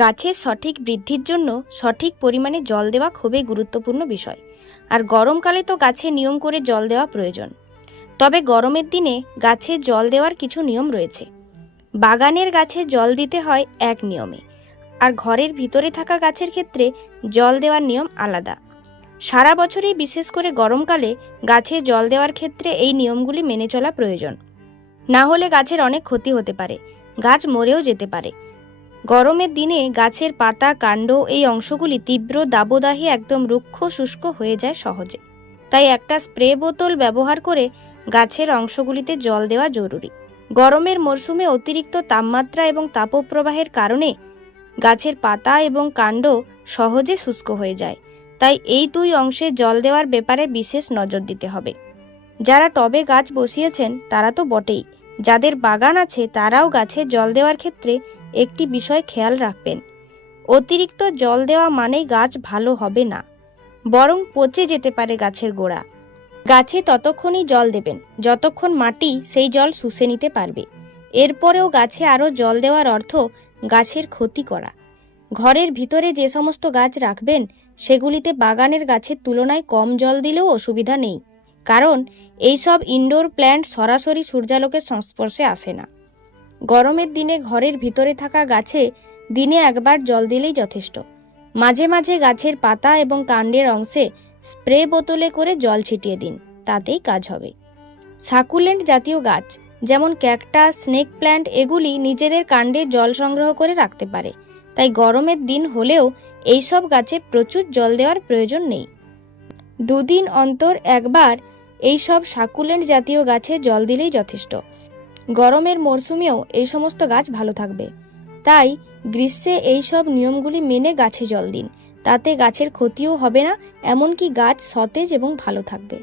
গাছের সঠিক বৃদ্ধির জন্য সঠিক পরিমাণে জল দেওয়া খুবই গুরুত্বপূর্ণ বিষয়। আর গরমকালে তো গাছে নিয়ম করে জল দেওয়া প্রয়োজন। তবে গরমের দিনে গাছে জল দেওয়ার কিছু নিয়ম রয়েছে। বাগানের গাছে জল দিতে হয় এক নিয়মে, আর ঘরের ভিতরে থাকা গাছের ক্ষেত্রে জল দেওয়ার নিয়ম আলাদা। সারা বছরই বিশেষ করে গরমকালে গাছে জল দেওয়ার ক্ষেত্রে এই নিয়মগুলি মেনে চলা প্রয়োজন। না হলে গাছের অনেক ক্ষতি হতে পারে, গাছ মরেও যেতে পারে। গরমের দিনে গাছের পাতা, কাণ্ড এই অংশগুলি তীব্র দাবদাহে একদম রুক্ষ শুষ্ক হয়ে যায় সহজে। তাই একটা স্প্রে বোতল ব্যবহার করে গাছের অংশগুলিতে জল দেওয়া জরুরি। গরমের মরশুমে অতিরিক্ত তাপমাত্রা এবং তাপপ্রবাহের কারণে গাছের পাতা এবং কাণ্ড সহজে শুষ্ক হয়ে যায়। তাই এই দুই অংশে জল দেওয়ার ব্যাপারে বিশেষ নজর দিতে হবে। যারা টবে গাছ বসিয়েছেন তারা তো বটেই, যাদের বাগান আছে তারাও গাছে জল দেওয়ার ক্ষেত্রে একটি বিষয় খেয়াল রাখবেন। অতিরিক্ত জল দেওয়া মানেই গাছ ভালো হবে না, বরং পচে যেতে পারে গাছের গোড়া। গাছে ততক্ষণই জল দেবেন যতক্ষণ মাটি সেই জল শুষে নিতে পারবে। এরপরেও গাছে আরও জল দেওয়ার অর্থ গাছের ক্ষতি করা। ঘরের ভিতরে যে সমস্ত গাছ রাখবেন সেগুলিতে বাগানের গাছের তুলনায় কম জল দিলেও অসুবিধা নেই, কারণ এইসব ইনডোর প্ল্যান্ট সরাসরি সূর্যালোকের সংস্পর্শে আসে না। গরমের দিনে ঘরের ভিতরে থাকা গাছে দিনে একবার জল দিলেই যথেষ্ট। মাঝে মাঝে গাছের পাতা এবং কাণ্ডের অংশে স্প্রে বোতলে করে জল ছিটিয়ে দিন, তাতেই কাজ হবে। সাকুলেন্ট জাতীয় গাছ যেমন ক্যাকটাস, স্নেক প্ল্যান্ট এগুলি নিজেদের কাণ্ডে জল সংগ্রহ করে রাখতে পারে। তাই গরমের দিন হলেও এইসব গাছে প্রচুর জল দেওয়ার প্রয়োজন নেই। দুদিন অন্তর একবার এইসব সাকুলেন্ট জাতীয় গাছে জল দিলেই যথেষ্ট। গরমের মরশুমেও এই সমস্ত গাছ ভালো থাকবে। তাই গ্রীষ্মে এইসব নিয়মগুলি মেনে গাছে জল দিন, তাতে গাছের ক্ষতিও হবে না, এমনকি গাছ সতেজ এবং ভালো থাকবে।